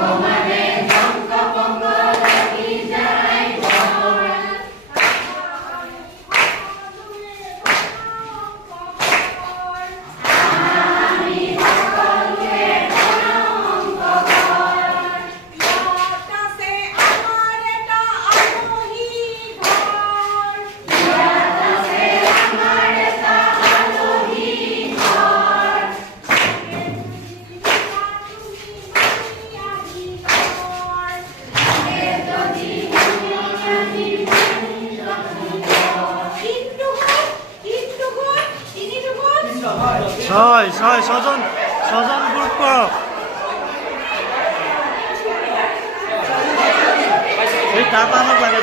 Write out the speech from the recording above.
Amen. ছয় ছয় ছজন ছজন গ্রুপ করো এই টাকা আমার লাগে